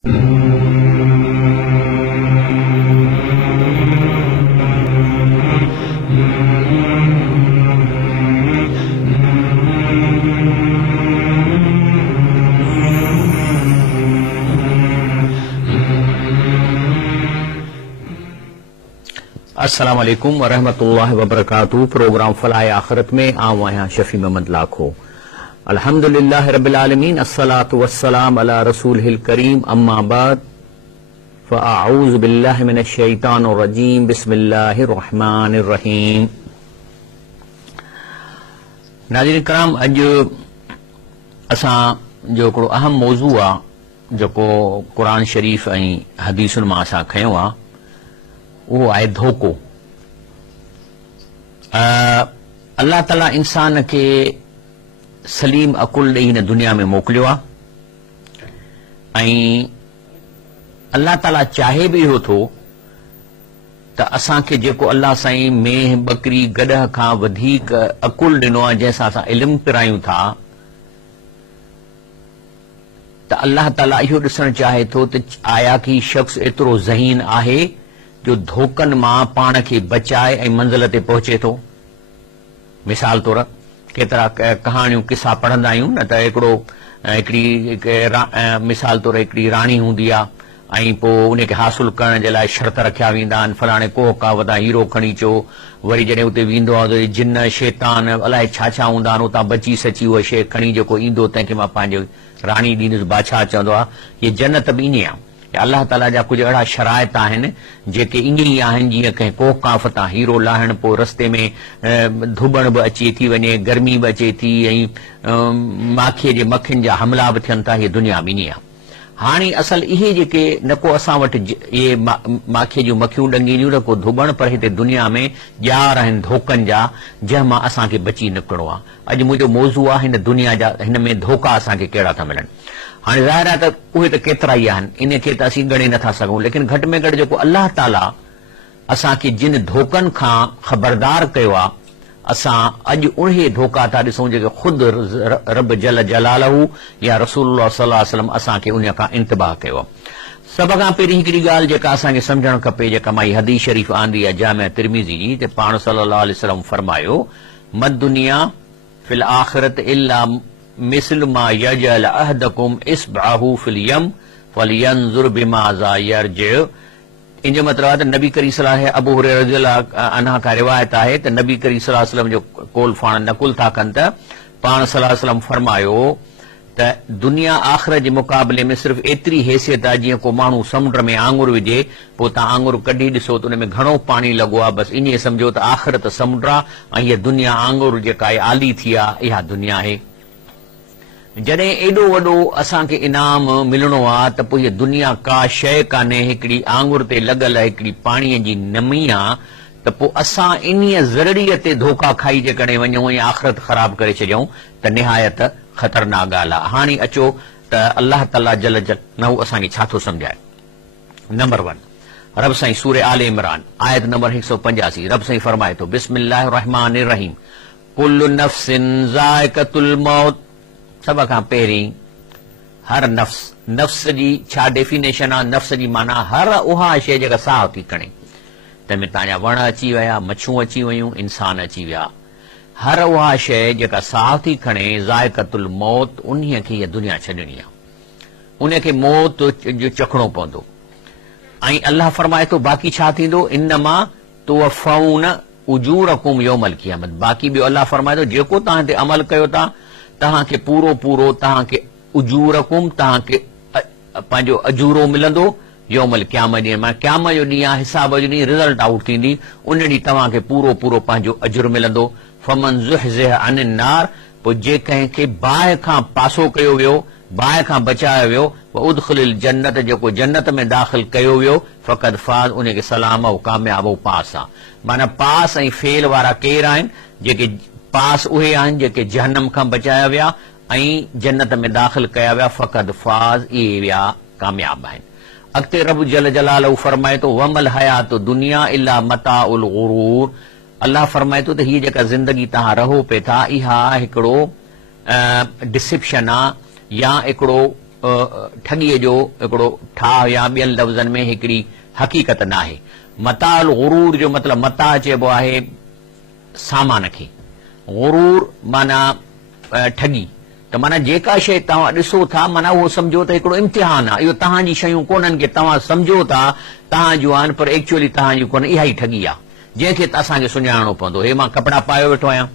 अस्सलाम वालेकुम वरहमतुल्लाहि वबरकातुहू। प्रोग्राम फलाए आखिरत में आऊं आहियां शफी मोहम्मद लाखो। अल्हम्दुलिल्लाह रब्बिल आलमीन, अस्सलातु वस्सलाम अला रसूलिहिल करीम, अम्मा बाद फ़अऊज़ु बिल्लाहि मिनश शैतानिर रजीम, बिस्मिल्लाहिर रहमानिर रहीम। नाज़रीन कराम, अॼु असां जो हिकिड़ो अहम मौज़ू आहे जेको क़ुरान शरीफ़ ऐं हदीसुनि मां असां खयो आहे, उहो आहे धोखो। अल्लाह ताला इंसान खे सलीम अकुल ॾेई हिन दुनिया में मोकिलियो आहे ऐं अल्लाह ताला चाहे बि इहो थो त असांखे जेको अल्लाह साईं मेंह बकरी गॾह खां वधीक अकुल ॾिनो आहे, जंहिंसां असां इल्मु पिरायूं था, त अल्लाह ताला इहो ॾिसणु चाहे थो त आया की शख़्स एतिरो ज़हीन आहे जो धोखनि मां पाण खे बचाए ऐं मंज़िल ते पहुचे थो। मिसाल तौर केतिरा कहाणियूं किसा पढ़ंदा आहियूं न, त मिसाल तौर हिकिड़ी राणी हूंदी आहे ऐं पोइ उनखे हासिल करण जे लाइ शर्त रखिया वेंदा आहिनि, फलाणे कोह का वॾा हीरो खणी अचो। वरी जॾहिं उते वेंदो आहे त जिन शैतान अलाए छा छा हूंदा आहिनि, उतां बची सची उहा शइ खणी जेको ईंदो, तंहिंखे मां पंहिंजी राणी ॾींदुसि। बादशाह चवंदो आहे हीअ जन्नत बि ईअं आहे। अल्लाह ताला जा कुझु अहिड़ा शराइत आहिनि जेके ईअं ई आहिनि जीअं कंहिं कोह काफ़ तां हीरो लाहण, पोइ रस्ते में धुबण बि अचे थी वञे, गर्मी बि अचे थी ऐं माखीअ जे मखियुनि जा हमला बि थियनि था। हीअ दुनिया बि ईअं आहे। हाणे असल इहे जेके न को असां वटि इहे माखीअ जूं मखियूं ॾंगीनियूं, न को धुबण, पर हिते दुनिया में ॼार आहिनि धोखनि जा, जंहिं मां असांखे बची निकिरणो आहे। अॼु मुंहिंजो मौज़ू आहे हिन दुनिया जा, हिन में धोखा असांखे कहिड़ा था मिलनि। हाणे ज़ाहिर आहे त उहे त केतिरा ई आहिनि, इन खे त असीं ॻणे नथा सघूं, लेकिन घटि में घटि जेको अल्लाह ताला असांखे जिन धोखनि खां ख़बरदार कयो आहे, असां अॼु उहे धोखा था ॾिसूं जेके ख़ुदि रब जल जलालहू या रसूलुल्लाह सल्लल्लाहु अलैहि वसल्लम असांखे उन खां इंतिबाह कयो आहे। सभ खां पहिरीं हिकिड़ी ॻाल्हि जेका असांखे सम्झणु खपे, जेका मां हदीस शरीफ़ आंदी आहे जामिआ तिरमिज़ी जी, त पाण सल्लल्लाहु अलैहि वसल्लम फरमायो, मद दुनिया फिल आखिरत इल्ला मिस्ल मा यजल अहदकुम इस्बाहु फिल यम फलयंजुर बिमाज़ा यरजिउ। इन जो मतिलबु आहे त नबी करीम सल्लल्लाहु अलैहि अबू हुरैरा रज़ियल्लाहु अन्हु खां रिवायत आहे त नबी करीम सल्लल्लाहु अलैहि वसल्लम जो कोल फाण नकुल था कनि त पाण सल्लल्लाहु अलैहि वसल्लम फरमायो त दुनिया आख़िरत जे मुक़ाबले में सिर्फ़ एतिरी हैसियत आहे जीअं को माण्हू समुंड में आंगुर विझे, पोइ तव्हां आंगुर कढी ॾिसो त उन में घणो पाणी लॻो आहे, बसि ईअं सम्झो त आख़िरत समुंड आहे ऐं हीअ दुनिया आंगुर जेका आहे आली थी आहे, इहा दुनिया आहे। जॾहिं एॾो वॾो असांखे इनाम मिलणो आहे त पोइ हीअ दुनिया का शइ कान्हे, हिकिड़ी आंगुर ते लॻल हिकिड़ी पाणीअ जी नमी आहे, त पोइ असां इन्हीअ ज़रूरीअ ते धोखा खाई जेकॾहिं वञूं ऐं आख़िरत ख़राब करे छॾियूं त निहायत ख़तरनाक ॻाल्हि आहे। हाणे अचो त अल्लाह ताला जल जलालहू असांखे छा थो सम्झाए। नंबर 1, रब साईं सूरे आले इमरान आयत नंबर 185, रब साईं फरमाए थो, बिस्मिल्लाहिर रहमानिर रहीम, कुल्लु नफ्सिन ज़ाइक़तुल मौत। सभ खां पहिरीं हर नफ्स जी छा डेफिनेशन आहे? नफ्स जी माना हर उहा शइ जेका साह थी खणे। तंहिंमें तव्हांजा वण अची विया, मच्छूं अची वयूं, इंसान अची विया, हर उहा शइ जेका साह थी खणे, ज़ाइक़तुल मौत, उन्हीअ खे हीअ दुनिया छॾणी आहे, उनखे मौत जो चखणो पवंदो। ऐं अल्लाह फरमाए थो बाक़ी छा थींदो, इन्नमा तुवफ़ऊन उजूरकुम यौमल क़ियामत। बाक़ी ॿियो अल्लाह फरमाए थो जेको तव्हां ते अमल कयो था, तव्हांखे पूरो पूरो तव्हांखे उजूरकुम, तव्हांखे पंहिंजो अजूरो मिलंदो यौमल क़यामत ॾींहुं। माना क़यामत जो ॾींहुं आहे, हिसाब जो ॾींहुं, रिज़ल्ट आउट थींदी, उन ॾींहुं तव्हांखे पूरो पूरो पंहिंजो अजुर मिलंदो। फमन ज़ुहज़िह अनिन नार, पोइ जे कंहिंखे बाहि खां पासो कयो वियो, बाहि खां बचायो वियो, उदखिलिल जन्नत, जेको जन्नत में दाख़िल कयो वियो, फ़क़द फाज़, उनखे सलाम ऐं कामयाब ऐं पास आहे। माना पास ऐं फेल वारा केर आहिनि? जेके पास उहे आहिनि जेके जहन्नम खां बचाया विया ऐं जन्नत में दाख़िल कया विया, फ़क़द फाज़, इहे विया कामयाब आहिनि। अॻिते रब जल जलालहू फरमाए थो, वमल हयात दुनिया इल्ला मताउल गुरूर। अल्लाह फरमाए थो त हीअ जेका ज़िंदगी तव्हां रहो पिए था, इहा हिकिड़ो डिसिप्शन आहे या हिकिड़ो ठगीअ जो हिकिड़ो ठाह या ॿियनि लफ़्ज़नि में हिकिड़ी हक़ीक़त न आहे। मताल गुरूर जो मतिलबु मता चइबो आहे सामान खे, गुरूर माना ठगी। त माना जेका शइ तव्हां ॾिसो था माना उहो सम्झो त हिकिड़ो इम्तिहान आहे, इहो तव्हांजी शयूं कोन्हनि के तव्हां सम्झो था तव्हां जूं आहिनि पर एक्चुअली तव्हांजी कोन, इहा ई ठगी आहे जंहिंखे त असांखे सुञाणो पवंदो। हे मां कपिड़ा पाए वेठो आहियां,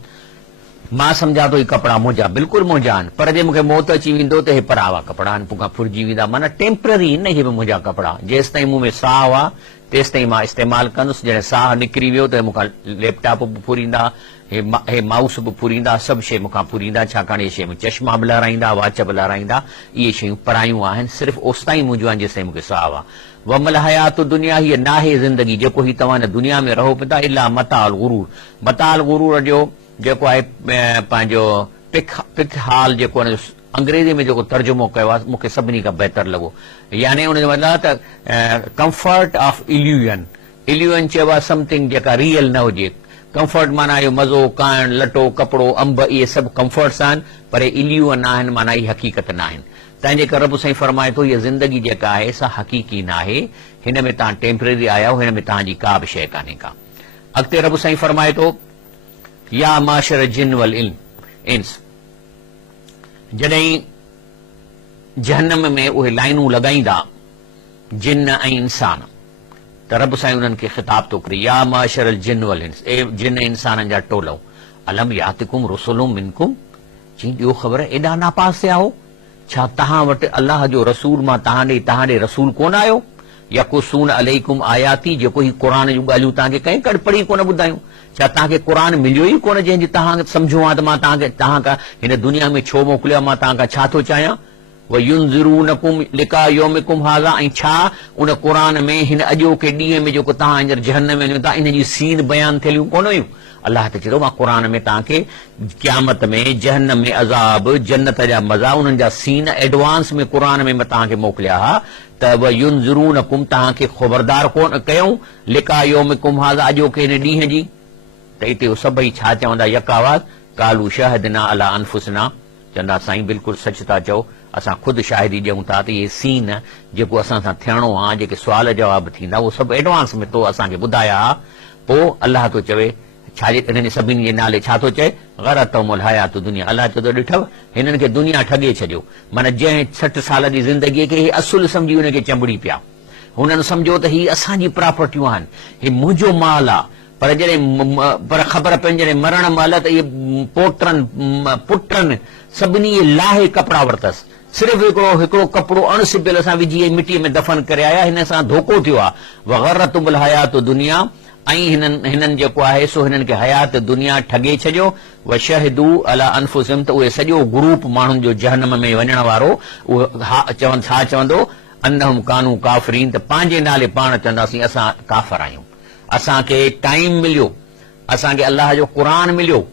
मां सम्झां थो ही कपिड़ा मुंहिंजा बिल्कुलु मुंहिंजा आहिनि, पर जे मूंखे मौत अची वेंदो त हे परावा कपिड़ा आहिनि, पोइ खां फुरिजी वेंदा। माना टेम्पररी न, हे बि मुंहिंजा कपिड़ा, जेसि ताईं मूं में साहु आहे तेसि ताईं मां इस्तेमालु कंदुसि। जॾहिं साहु निकिरी वियो त मूंखां लैपटॉप बि फुरींदा, हे माउस बि फुरींदा, सभु शइ मूंखां फुरींदा, छाकाणि इहे शइ में चश्मा बि लाराईंदा, वाच बि लाराईंदा। इहे शयूं परायूं आहिनि, सिर्फ़ु ओसि ताईं मुंहिंजूं आहिनि जेसि ताईं मूंखे साहु आहे। वमल हयात दुनिया, हीअ नाहे ज़िंदगी जेको ही तव्हां हिन दुनिया में रहो पिया, इला मताल गुरूर। मताल गुरूर जो जेको आहे पंहिंजो पिक हाल जेको आहे अंग्रेज़ी में जेको तर्जुमो कयो आहे मूंखे सभिनी खां बहितर लॻो। यानी हुनजो मतिलबु त कंफर्ट ऑफ इल्यूजन। इल्यूजन चइबो आहे समथिंग जेका रियल न हुजे। कंफर्ट माना इहो मज़ो, काइण, लटो, कपिड़ो, अंब, इहे सभु कंफर्ट्स आहिनि, पर इल्यूजन न आहिनि, माना इहे हक़ीक़त न आहिनि। तंहिंजे करे रब साईं फरमाए थो हीअ ज़िंदगी जेका आहे सा हक़ीक़ी न आहे, हिन में तव्हां टेम्परेरी आया आहियो, हिन में तव्हांजी का बि शइ कान्हे का। अॻिते रब साईं फरमाए थो या माशर जिन वल इंस, जॾहिं जहन्नम में उहे लाइनूं लॻाईंदा जिन ऐं इंसान, त रब साईं उन्हनि खे ख़िताब थो करे या माशर जिन वल इंस, ए जिन इंसाननि जा टोलो, अलम यातिकुम रुसुलुम मिनकुम, जी ॾियो ख़बर एॾा नापास थिया हो, छा तव्हां वटि अलाह जो रसूल मां तव्हां ॾे रसूल कोन आयो? यकुसून अलैकुम आयाती, जेको ही क़ुर जूं ॻाल्हियूं तव्हांखे कंहिं कड़ पढ़ी कोन ॿुधायूं? छा तव्हांखे क़ुर मिलियो ई कोन जंहिंजी तव्हां सम्झो आहे त मां तव्हां खां हिन दुनिया में छो मोकिलियो आहे, मां तव्हां खां छा थो चाहियां? युनज़िरूनकुम लिका यौमिकुम हाज़ा, ऐं छा उन क़ुर में हिन अॼोके ॾींहं में जेको तव्हां हींअर जहन्नम में वञो था इन जी सीन बयानु थियलियूं कोन हुयूं? अलाह त चयो मां क़ुर में तव्हांखे क़यामत में जहन्नम में अज़ाब, जन्नत जा मज़ा, उन्हनि जा सीन एडवांस में क़ुर में मां तव्हांखे मोकिलिया हा, त युनज़िरूनकुम तव्हांखे ख़बरदार कोन कयूं लिका यौमिकुम हाज़ा, अॼोके हिन ॾींहं जी। त हिते सभई छा चवंदा यकावाज़, कालू शहदना अला अनफुसना, चवंदा साईं बिल्कुलु सच था चओ, असां ख़ुदि शाहिदी ॾियूं था त इहे सीन जेको असां सां थियणो आहे, जेके सुवाल जवाब थींदा उहो सभु एडवांस में तो असांखे ॿुधाया हा। पोइ अलाह थो चवे छाजे हिननि सभिनी जे नाले छा थो चए, ग़रतहुमुल हयातु दुनिया। अलाह चए थो ॾिठव हिननि खे दुनिया ठगे छॾियो, माना जंहिं 60 साल जी ज़िंदगीअ खे असुल सम्झी हुनखे चंबड़ी पिया। हुननि सम्झो त ही असांजी प्रॉपर्टियूं आहिनि, ही मुंहिंजो माल आहे, पर जॾहिं पर ख़बर पइनि जॾहिं मरण महिल त इहे पुटनि सभिनी लाहे कपिड़ा वरितसि, सिर्फ़ु हिकिड़ो कपिड़ो अणसिबियल असां विझी मिटीअ में दफ़न करे आया, हिन सां धोखो थियो आहे। वग़रतहुमुल हयातु दुनिया, ऐं हिननि जेको आहे सो हिननि खे हयात दुनिया ठगे छॾियो। व शहदू अला अनफुसिहिम, त उहे सॼो ग्रुप माण्हुनि जो जहन्नम में वञण वारो उहो छा चवंदो, अन्नहुम कानू काफ़रीन, त पंहिंजे नाले पाण चवंदासीं असां काफ़र आहियूं। असांखे टाइम मिलियो, असांखे अलाह जो क़ुर मिलियो,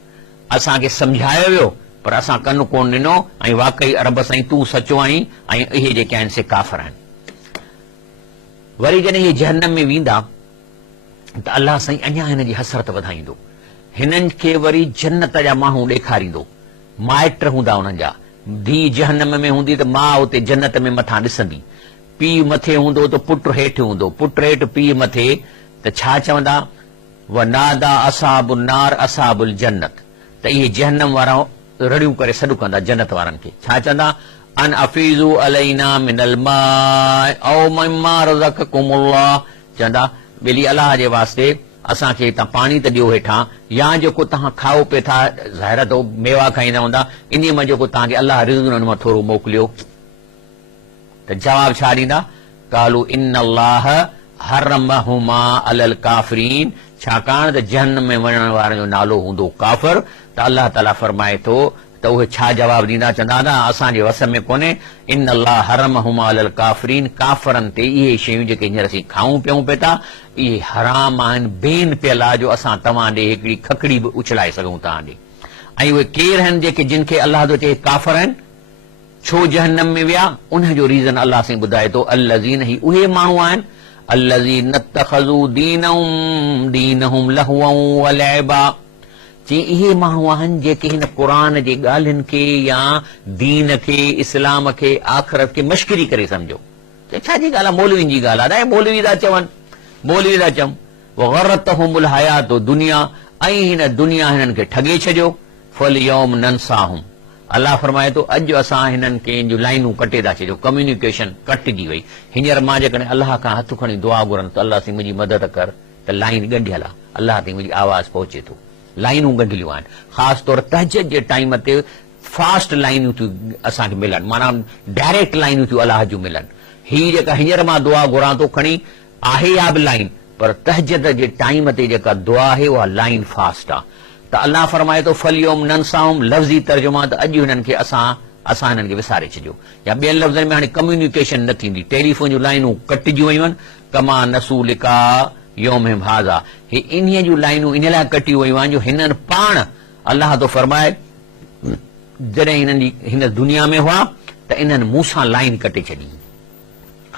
असांखे सम्झायो वियो, पर असां कन कोन ॾिनो, ऐं वाकई रब साईं तूं सचो आहीं, ऐं इहे जेके आहिनि से काफ़र आहिनि। वरी जॾहिं इहे जहन्नम में वेंदा त अलाह साईं अञा हिन जी हसरत वधाईंदो, हिननि खे वरी जन्नत जा माण्हू ॾेखारींदो, माइट हूंदा हुननि जा, धीउ जहन्नम में हूंदी त माउ उते जन्नत में मथां ॾिसंदी, पीउ मथे हूंदो त पुटु हेठि हूंदो, पुटु हेठि पीउ मथे, त छा चवंदा, व नादा असहाबुन नार असहाबुल जन्नत, त इहे जहन्नम वारा रड़ियूं करे सॾु कंदा जन्नत वारनि खे, छा चवंदा, अन अफीज़ू अलैना मिनल माए औ मिम्मा रज़क़कुमुल्लाह, चवंदा ॿेली अलाह जे वास्ते असांखे हितां पाणी त ॾियो हेठां, या जेको तव्हां खाओ पिए था, ज़ाहिर त मेवा खाईंदा हूंदा, इन मां जेको तव्हांखे अलाह रिज़्क़ उन्हनि मां थोरो मोकिलियो। त जवाब छा ॾींदा, कालू इन्नल्लाह हर्रमहुमा अलल काफ़रीन, छाकाणि त जहन्नम में वञण वारनि जो नालो हूंदो काफ़िर। त अलाह ताला फरमाए थो त उहे छा जवाब ॾींदा, चवंदा न असांजे वस में कोन्हे, इन्नल्लाह हर्रमहुमा अलल काफ़रीन, काफ़रनि ते इहे शयूं जेके हींअर असीं खाऊं पियूं पिया था इहे हराम आहिनि, बेन पियल आहे जो असां तव्हां ॾे हिकिड़ी खकड़ी बि उछलाए सघूं तव्हां ॾे। ऐं उहे केर आहिनि जेके जिन खे अलाह थो चए काफ़िर आहिनि, छो जहन्नम में विया, उनजो रीज़न अलाह साईं ॿुधाए थो, अल्लज़ीन, ही उहे माण्हू आहिनि, अल्लज़ीन इत्तख़ज़ू दीनहुम लहवन व लइबा, चई इहे माण्हू आहिनि जेके हिन क़ुर जे ॻाल्हियुनि खे या दीन खे इस्लाम खे आख़िरत खे मश्किरी करे सम्झो। छा जी ॻाल्हि आहे, मौलवियुनि जी ॻाल्हि आहे, मौलवी था चवनि, मौलवी था चवनि वग़रतहुमुल हयातु दुनिया, ऐं हिन दुनिया हिननि खे ठगे छॾियो। फल यौम नंसाहुम, अलाह फरमाए थो अॼु असां हिननि खे जूं लाइनूं कटे था छॾियो, कम्युनिकेशन कटिजी वई। हींअर मां जेकॾहिं अलाह खां हथ खणी दुआ घुरनि त अलाह साईं मुंहिंजी मदद कर, त लाइन ॻंढियल आहे, अलाह ताईं मुंहिंजी आवाज़ पहुचे थो। लाइनूं ॻंढिलियूं आहिनि, ख़ासि तौर तहज्जुद जे टाइम ते फास्ट लाइनूं थियूं असांखे मिलनि, माना डायरेक्ट लाइनूं थियूं अलाह जूं मिलनि। ही जेका हींअर मां दुआ घुरां थो खणी आहे या बि लाइन, पर तहज्जुद जे टाइम ते जेका दुआ आहे उहा लाइन फास्ट आहे। त अलाह फरमाए थो फल यौम नंसाहुम, लफ़्ज़ी तर्जुमा त अॼु हिननि खे असां हिननि खे विसारे छॾियो। या ॿियनि लफ़्ज़नि में हाणे कम्युनिकेशन न थींदी, टेलीफोन जूं लाइनूं कटिजी वयूं आहिनि, कमा नसू लिका यौम हाज़ा, हे इन्हीअ जूं लाइनूं इन लाइ कटी वयूं आहिनि जो हिननि पाण अलाह थो फरमाए जॾहिं हिननि हिन दुनिया में हुआ त इन्हनि मूं सां लाइन कटे छॾी।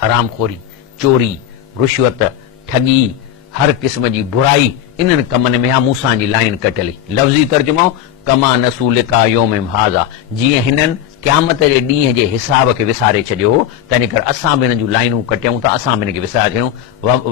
हरामखोरी, चोरी, रिश्वत, ठगी, हर क़िस्म जी बुराई, इन्हनि कमनि में मूसां जी लाइन कटियल। लफ़्ज़ी तर्जुमो कमा नसू लिका यौम हाज़ा, जीअं हिननि क़यामत जे ॾींहं जे हिसाब खे विसारे छॾियो, तंहिं करे असां बि हिननि जूं लाइनूं कटियूं त असां बि हिन खे विसारे छॾियूं।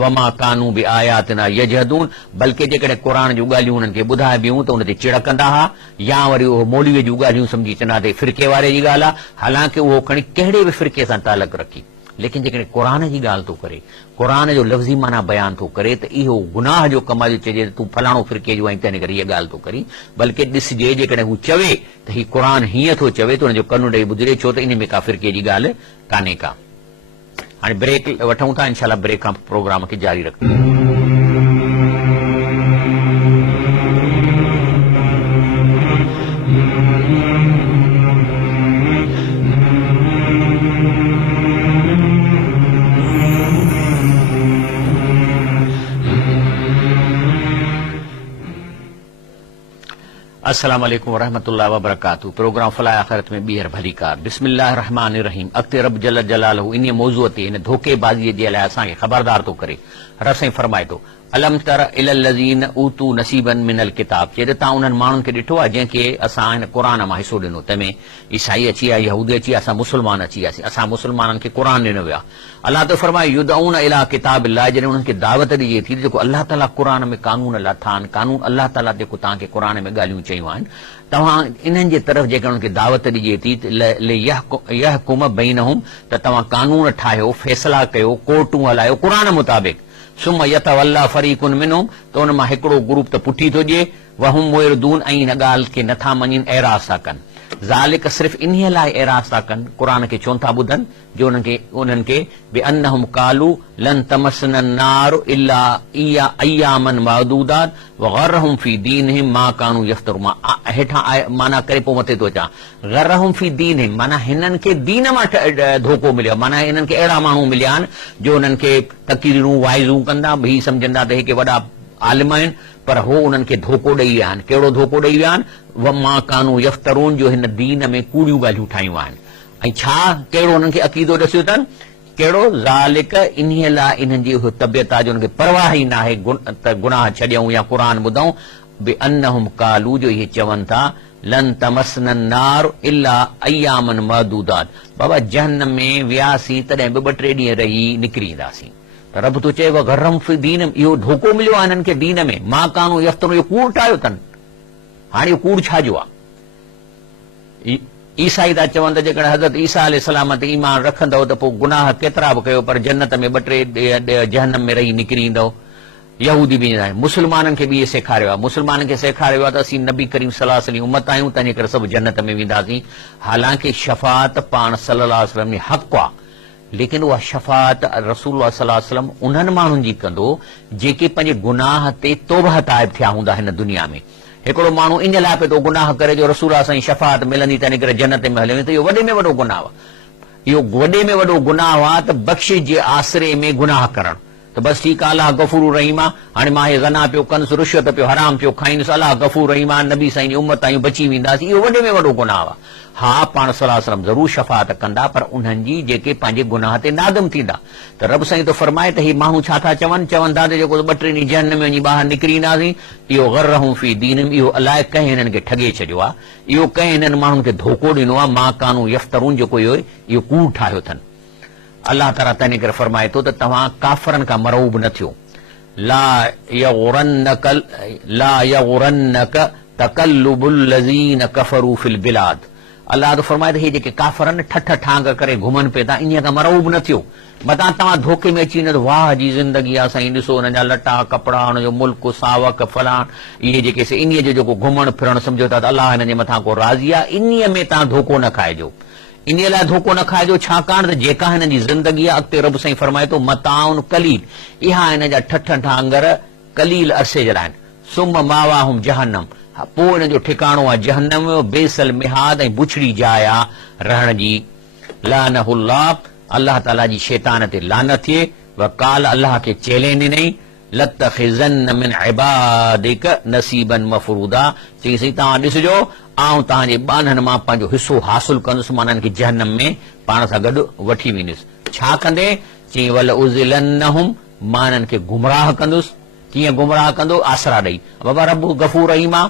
वमा कानू बि आयातिना यजहदून, बल्कि जेकॾहिं क़ुर जूं ॻाल्हियूं हुननि खे ॿुधाए ॿियूं त उन ते चिड़कंदा हुआ, या वरी उहो मौलवीअ जूं ॻाल्हियूं सम्झी चवंदा ते फिरके वारे जी ॻाल्हि आहे, हालांकि उहो खणी कहिड़े बि फिरके सां तालुक रखी। लेकिन जेकॾहिं क़ुर जी ॻाल्हि थो करे, क़ुर जो लफ़्ज़ी माना बयान थो करे, त इहो गुनाह जो कम जो चइजे तूं फलाणो फिरके जो आहीं, तंहिं करे इहा ॻाल्हि थो करी। बल्कि ॾिसजे जेकॾहिं हू चवे त ही क़ुर हीअं थो चवे त हुनजो कनु ॾेई ॿुधरे, छो त इन में का फिरके जी ॻाल्हि कान्हे का। हाणे ब्रेक वठूं था, इंशाल्लाह ब्रेक खां प्रोग्राम खे जारी रखूं। अस्सलाम वालेकुम वरहमतुल्लाहि वबरकातुहू। प्रोग्राम फलाह आखिरत में ॿीहर भली कार। बिस्मिल्लाहिर रहमानिर रहीम। अॻिते रब जल जलालहू इन मौज़ूअ ते, हिन धोखेबाज़ीअ जे लाइ असांखे ख़बरदार थो करे। रब साईं फरमाए थो अलम तर इलल लज़ीन ऊतू नसीबन मिनल किताब, चए तव्हां उन्हनि माण्हुनि खे ॾिठो आहे जंहिंखे असां हिन क़ुर मां हिसो ॾिनो। तंहिंमें ईसाई अची विया, यहूदी अची विया, असां मुस्लमान अची वियासीं। असां मुस्लमाननि खे क़ुर ॾिनो वियो आहे। अलाह त फरमाए युदऊन इला किताब अल्लाह, जॾहिं उन्हनि खे दावत ॾिजे थी जेको अलाह ताला क़ुर में कानून लाथा आहिनि, कानून अलाह ताला जेको तव्हांखे क़ुर में ॻाल्हियूं चयूं आहिनि, तव्हां इन्हनि जे तरफ़ जेकॾहिं उन्हनि खे दावत ॾिजे थी यहकुम बैनहुम, त तव्हां कानून ठाहियो, फैसला कयो, कोर्टूं हलायो क़ुर मुताबिक़। सुम यतवल्ला फरीकुन मिनहुम, त उन मां हिकिड़ो ग्रुप त पुठी थो ॾिए, वहुम मुइरदून, ऐं हिन ॻाल्हि खे नथा मञनि, एराज़ था कनि। ज़ालिक सिर्फ़ इन्हीअ लाइ एराज़ था कनि, क़ुर खे छो था ॿुधनि, जो उन्हनि खे बिअन्नहुम कालू लन तमस्सना अन्नार इल्ला अय्यामन मादूदात वग़र्रहुम फी दीनहिम मा कानू यफ्तरून। हेठां माना करे पोइ मथे थो अचां, ग़र्रहुम फी दीनहिम, माना हिननि खे दीन मां धोखो मिलियो, माना हिननि खे अहिड़ा माण्हू मिलिया आहिनि जो उन्हनि खे तक़रीरूं वाइज़ूं कंदा, भी सम्झंदा त हे के वॾा आलिम आहिनि, पर हो उन्हनि खे धोखो ॾेई विया आहिनि। कहिड़ो धोखो ॾेई विया आहिनि? वमा कानू यफ्तरून, जो हिन दीन में कूड़ियूं ॻाल्हियूं ठाहियूं आहिनि। ऐं छा कहिड़ो उन्हनि खे अक़ीदो ॾसियो अथनि? कहिड़ो? ज़ालिक, इन्हीअ लाइ इन्हनि जी तबियत आहे जो उन्हनि खे परवाह ई न आहे त गुनाह छॾियऊं या क़ुर ॿुधऊं। बिअन्नहुम कालू, जो इहे चवनि था लन तमस्सना अन्नार इल्ला अय्यामन मादूदात, बाबा जहन्नम में वियासीं तॾहिं बि 2-3 ॾींहं रही निकिरी ईंदासीं। रब तो चए वग़र्रहुम फी दीनहिम, इहो धोखो मिलियो आहे हिननि खे दीन में, मा कानू यफ्तरून, इहो कूड़ ठाहियो अथनि। हाणे इहो कूड़ छाजो आहे? ईसाई था चवनि त जेकॾहिं हज़रत ईसा अलैहिस्सलाम ते ईमान रखंदव त पोइ गुनाह केतिरा बि कयो पर जन्नत में 2-3 जहन्नम में रही निकिरी ईंदव। यहूदी बि आहे, मुस्लमाननि खे बि इहे सेखारियो आहे। मुस्लमाननि खे सेखारियो आहे त असीं नबी करीम सल्लल्लाहु अलैहि वसल्लम उम्मत आहियूं, तंहिंजे करे सभु जन्नत में वेंदासीं। हालांकि शफ़ाअत पाण सल्लल्लाहु अलैहि वसल्लम में हक़ आहे, लेकिन उहा शफ़ाअत रसूलुल्लाह सल्लल्लाहु अलैहि वसल्लम उन्हनि माण्हुनि जी कंदो जेके पंहिंजे गुनाह ते तौबह ताइब थिया हूंदा हिन दुनिया में। हिकिड़ो माण्हू इन लाइ पियो थो गुनाह करे जो रसूल साईं शफ़ाअत मिलंदी तंहिं करे जन्नत में हले, त इहो वॾे में वॾो गुनाह आहे। इहो वॾे में वॾो गुनाह आहे त बख़्शिश जे आसरे में गुनाह करणु। त बसि ठीकु आहे, अलाह गफ़ूर रहीम आहे, हाणे मां हे ज़ना पियो कंदुसि, रुश्वत पियो हराम पियो खाईंदुसि, अलाह गफ़ूर रहीम आहे, नबी साईं जी उम्मत आहियूं, बची वेंदासीं, इहो वॾे में वॾो गुनाह आहे। हा, पाण सलाह वसलम ज़रूरु शफ़ाअत कंदा, पर उन्हनि जी जेके पंहिंजे गुनाह ते नादम थींदा। त रब साईं थो फरमाए त हे माण्हू छा था चवनि था त जेको 2-3 ॾींहं जहन्नम में वञी ॿाहिरि निकिरी ईंदासीं, इहो ग़र्रहुम फी दीनिहिम, इहो अलाए कंहिं हिननि खे ठगे छॾियो आहे, इहो कंहिं हिननि माण्हुनि खे धोखो ॾिनो आहे, मा कानू यफ्तरून जेको इहो कूड़ ठाहियो अथनि। अलाह ताला तंहिं करे फरमाए थो त तव्हां काफ़रनि खां मरऊब न थियो। ला यग़ुरन्नक तक़ल्लुबुल लज़ीन कफ़रू फिल बिलाद। अलाह तो फरमाए त हे जेके काफ़रनि ठठ ठांग करे घुमनि पिया था, इन खां मरऊब न थियो। मतां तव्हां धोखे में अची वञो त वाह जी ज़िंदगी आहे साईं, ॾिसो हुन जा लटा कपिड़ा, हुनजो मुल्क सावक फलाण, इहे जेके इन जो जेको घुमण फिरण सम्झो था त अलाह हिन जे मथां को राज़ी आहे, इन में तव्हां धोखो न खाइजो। इन लाइ धोखो न खाइजो, छाकाणि त जेका हिन जी ज़िंदगी आहे, अॻिते रब साईं फरमाए थो मताउन कलील, इहा हिन जा ठठ ठांगर कलील अरसे जे लाइ आहिनि। सुम मावाहुम जहन्नम, पोइ हिन जो ठिकाणो आहे जहन्नम, बेसल मिहाद ऐं बुछड़ी जाइ आहे रहण जी। लानहुल्लाह, अलाह ताला जी शैतान ते लानत थिए। वकाल, अलाह खे चैलेंज ॾिनई, लतखिज़न्न मिन इबादिक नसीबन मफरूदा, चई सही तव्हां ॾिसजो आऊं तव्हांजे ॿाननि मां पंहिंजो हिसो हासिल कंदुसि, मां हिननि खे जहन्नम में पाण सां गॾु वठी वेंदुसि। छा कंदे? चई वल उज़िलन्नहुम, मां हिननि खे गुमराह कंदुसि। कीअं गुमराह कंदो? आसरा ॾेई। बाबा रब गफ़ूर रहीम आहे,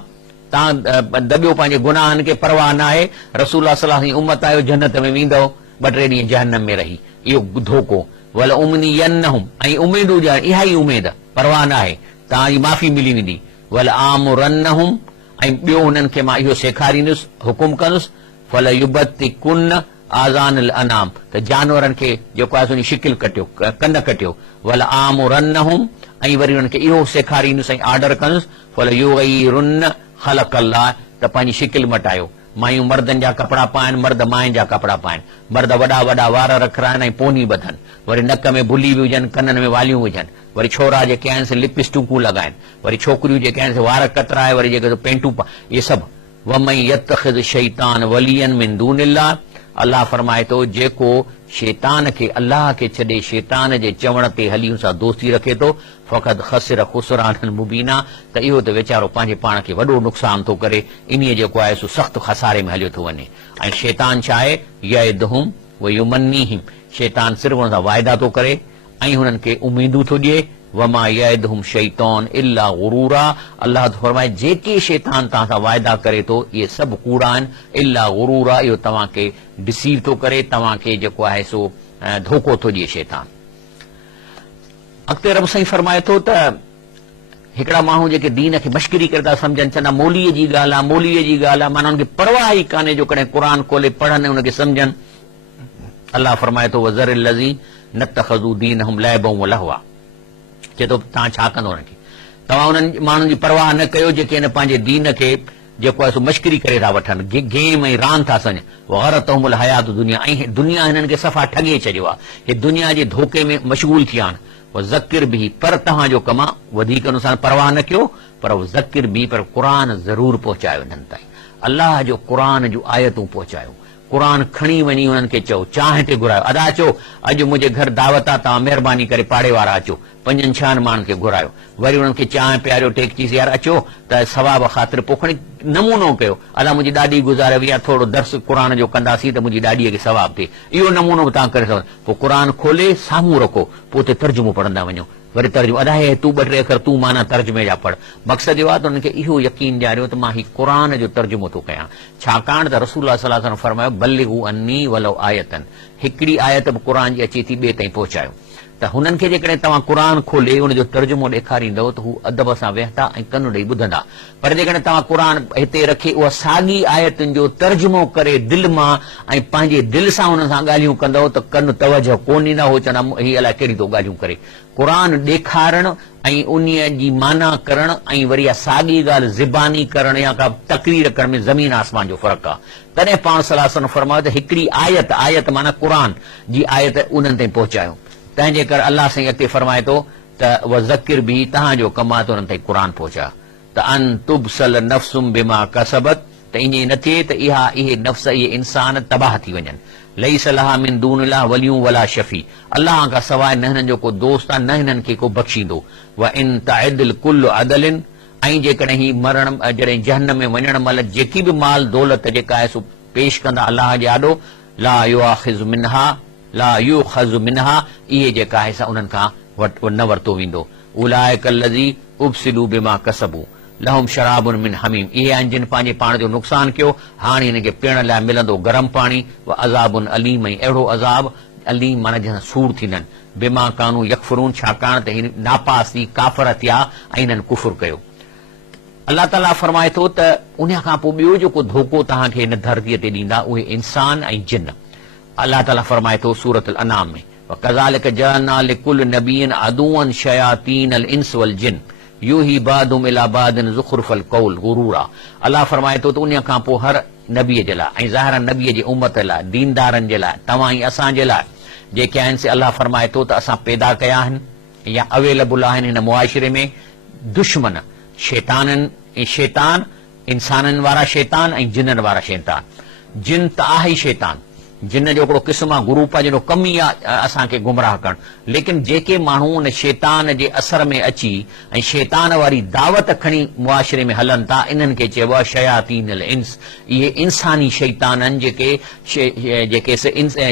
तव्हां दॿियो पंहिंजे गुनाहनि खे, परवाह न आहे, रसूल सलाह जी उम्मत आहियो, जन्नत में वेंदव, 2-3 ॾींहं जहन्नम में रही, इहो धोखो। वल उमनियन्नहुम, ऐं उमेदूं ॾियण, इहा ई उमेद, परवाह न आहे, तव्हांजी माफ़ी मिली वेंदी। वल आमुरन्नहुम, ऐं ॿियो हुननि खे मां इहो सेखारींदुसि, हुकुम कंदुसि, फल युबत्तिकुन्न आज़ानिल अनाम, त जानवरनि खे जेको आहे उन शिकिल कटियो, कन कटियो। वल आमुरन्नहुम, ऐं वरी हुननि खे इहो सेखारींदुसि ऐं आर्डर कंदुसि, फल युगय्यिरुन्न ख़लक़ल्लाह, त पंहिंजी शिकिल मटायो। मायूं मर्दनि जा कपिड़ा पाइनि, मर्द मायुनि जा कपिड़ा पाइनि, मर्द वॾा वॾा वार रखराइनि ऐं पोनी ॿधनि, वरी नक में भुली बि हुजनि, कननि में वालियूं हुजनि, वरी छोरा जेके आहिनि से लिपस्टिकूं लॻाइनि, वरी छोकिरियूं जेके आहिनि से वार कतराए, वरी जेके पेंटूं इहे सभु। वमन यत्तखिज़ शैतान वलियन मिन दूनिल्लाह, अलाह फरमाए थो जेको शैतान खे अलाह खे छॾे शैतान जे चवण ते हली हुन सां दोस्ती रखे थो, फ़क़त ख़सिर ख़ुसरान मुबीना, त इहो त वीचारो पंहिंजे पाण खे वॾो नुक़सान थो करे, इन्हीअ जेको आहे सो सख़्तु खसारे में हलियो थो वञे। ऐं शैतान छा आहे? यइदहुम व युमन्नीहिम, शैतान सिर्फ़ हुन सां वाइदा थो करे ऐं हुननि खे उमीदूं थो ॾिए। वमा यइदहुम शैतान इल्ला गुरूरा, अलाह थो फरमाए जेके शैतान तव्हां सां वाइदा करे थो इहे सभु कूड़ा आहिनि, इल्ला गुरूरा, इहो तव्हांखे डिसीव थो करे, तव्हांखे जेको आहे सो धोखो थो ॾिए शैतान। अॻिते रब साईं फरमाए थो त हिकिड़ा माण्हू जेके दीन खे मश्किरी करे था सम्झनि, चवंदा मौलीअ जी ॻाल्हि आहे, मौलीअ जी ॻाल्हि आहे, माना हुनखे परवाह ई कान्हे जो कॾहिं क़ुर खोले पढ़नि हुनखे सम्झनि। अलाह फरमाए थो वज़रिल लज़ी नत्तख़ज़ू दीनहुम लइबन व लहवा, चए थो तव्हां छा कंदो हुनखे, तव्हां हुननि माण्हुनि जी परवाह न कयो जेके हिन पंहिंजे दीन खे जेको आहे सो मश्किरी करे था वठनि, गेम ऐं रांदि था सम्झनि। वग़रतहुमुल हयात दुनिया, ऐं दुनिया हिननि खे सफ़ा ठगे छॾियो आहे, हे दुनिया जे धोखे में मशगूल थी विया आहिनि। ज़किर बि, पर तव्हांजो कमु आहे वधीक हुन परवाह न कयो, पर ज़किर बि, पर क़ुर ज़रूर पहुचायो हिननि ताईं, अलाह जो क़ुर जूं आयतूं पहुचायो, क़ुर खणी वञी हुननि खे चओ, चांहि ते घुरायो, अदा अचो अॼु मुंहिंजे घर दावत आहे, तव्हां महिरबानी करे पाड़े वारा अचो, 5-6 माण्हुनि खे घुरायो, वरी हुननि खे चांहि पियारियो, टेक चीज़ यार अचो त सवाब ख़ातिर पोइ खणी नमूनो कयो, अलाह मुंहिंजी ॾाॾी गुज़ारे वई आहे, थोरो दर्स क़ुर जो कंदासीं त मुंहिंजी ॾाॾीअ खे सवाब थिए, इहो नमूनो बि तव्हां करे सघो। पोइ क़ुर खोले साम्हूं रखो, पोइ उते तर्जुमो पढ़ंदा वञो, वरी तर्जुमो अदा हे तूं 2-3 अखर तूं माना तर्जुमे जा पढ़। मक़सदु इहो आहे त हुननि खे इहो यकीन ॾियारियो त मां ही क़ुर जो तर्जुमो थो कयां, छाकाणि त रसूल सल्लल्लाहु अलैहि वसल्लम फरमायो बल्लिगू अन्नी वलो आयतन, हिकिड़ी आयत बि क़ुर जी अचे थी ॿिए ताईं पहुचायो। त हुननि खे जेकॾहिं तव्हां क़ुर खोले हुनजो तर्जुमो ॾेखारींदव त हू अदब सां वेहंदा ऐं कन ॾेई ॿुधंदा, पर जेकॾहिं तव्हां क़ुर हिते रखी उहा साॻी आयतुनि जो तर्जुमो करे दिलि मां ऐं पंहिंजे दिलि सां हुन सां ॻाल्हियूं कंदव त कन तवजो कोन ॾींदा, हो चवंदा हीअ अलाए कहिड़ी तो ॻाल्हियूं करे। क़ुर ॾेखारणु ऐं उन जी माना करणु ऐं वरी इहा साॻी ॻाल्हि ज़िबानी करणु या का तक़रीर करण में ज़मीन आसमान जो फ़र्क़ु आहे। तॾहिं पाण सलाह सन फरमायो त हिकिड़ी आयत, आयत माना क़ुर जी आयत उन्हनि ताईं पहुचायो। तंहिंजे करे अलाह साईं अॻिते फरमाए थो त वज़किर बि, तव्हांजो कमु आहे त हुननि ताईं क़ुर पहुचा, त अन तुबसल नफ़्सुम बिमा कसबत, त ईअं न थिए त इहे नफ़्स इहे इंसान तबाह थी वञनि। लईस लहा मिन दूनिल्लाह वलियुं वला शफी, अल्लाह खां सवाइ न हिननि जो को दोस्त आहे, न हिननि खे को बख़्शींदो। व इन तअदिल कुल्लु अदलिन, ऐं जेकॾहिं ही मरण जॾहिं जहन्नम में वञण महिल जेकी बि माल दौलत जेका आहे सो पेश कंदा अल्लाह जे आॾो, ला युख़ज़ु मिन्हा, इहे जेका आहे सा उन्हनि खां न वरितो वेंदो। उलाइक लज़ी उब्सिलू बिमा कसबू लहुम शराबुन मिन हमीम, इहे आहिनि जिन पंहिंजे पाण जो नुक़सान कयो, हाणे हिन खे पीअण लाइ मिलंदो गरम पाणी। व अज़ाबुन अलीम, ऐं अहिड़ो अज़ाब अलीम माना जंहिं सूर थींदनि, बिमा कानू यकफरून, छाकाणि त हिन नापास थी काफ़र थिया ऐं हिननि कुफुर कयो। अल्लाह ताला फरमाए थो त उन खां पोइ ॿियो जेको धोखो तव्हांखे हिन धरतीअ ते ॾींदा उहे इंसान ऐं जिन। अल्लाह ताला फरमाए थो सूरत अल अनाम में, वकज़ालिक जअलना लिकुल्लि नबिय्यिन अदुव्वन शयातीनल इंस वल जिन यूही बादुहुम इला बादिन ज़ुख़्रुफ़ल क़ौल गुरूरा। अल्लाह फरमाए थो त उन खां पोइ हर नबीअ जे लाइ ऐं ज़ाहिर नबीअ जी उम्मत लाइ, दीनदारनि जे लाइ, तव्हां ऐं असांजे लाइ जेके आहिनि से अल्लाह फरमाए थो त असां पैदा कया आहिनि या अवेलेबल आहिनि हिन मुआशिरे में दुश्मन, शैताननि ऐं शैतान, इंसाननि वारा शैतान ऐं जिननि वारा शैतान। जिन त आहे ई शैतान, जिन जो हिकिड़ो क़िस्म आहे ग्रुप आहे, जंहिंजो कम ई आहे असांखे गुमराह करणु। लेकिन जेके माण्हू उन शैतान जे असर में अची ऐं शैतान वारी दावत खणी मुआशिरे में हलनि था, इन्हनि खे चइबो आहे शयातीनल इंस। इहे इंसानी शैतान आहिनि जेके